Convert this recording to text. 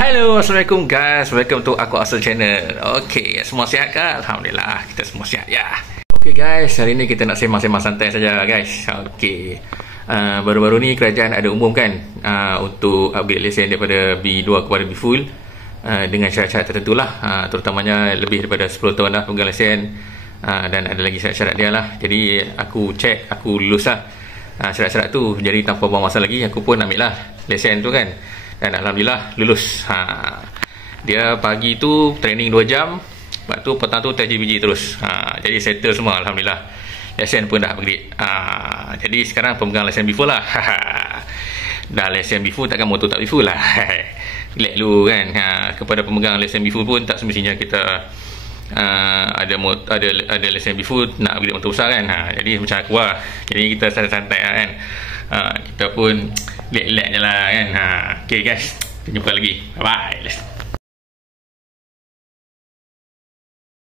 Hello, Assalamualaikum guys. Welcome to Aku Asal Channel. Okay, semua sihat ke? Alhamdulillah, kita semua sihat ya. Okay guys, hari ni kita nak sembang-sembang santai saja guys. Okay, baru-baru ni kerajaan ada umumkan untuk upgrade lesen daripada B2 kepada B full dengan syarat-syarat tertentu lah, terutamanya lebih daripada 10 tahun dah pemegang lesen, dan ada lagi syarat-syarat dia lah. Jadi aku check, aku lulus lah syarat-syarat tu. Jadi tanpa buang masa lagi, aku pun ambil lah lesen tu kan. Dan Alhamdulillah lulus. Dia pagi tu training 2 jam, lepas tu petang tu test GBG terus. Jadi settle semua Alhamdulillah. Lesen pun dah upgrade. Jadi sekarang pemegang lesen B full lah. Dah lesen B full, takkan motor tak B full lah. Relax dulu kan. Kepada pemegang lesen B full pun tak semestinya kita ada lesen B full nak upgrade motor besar kan. Jadi macam aku lah. Jadi kita santai-santai lah kan. Kita pun relax je lah kan. Okay guys, kita jumpa lagi. Bye bye.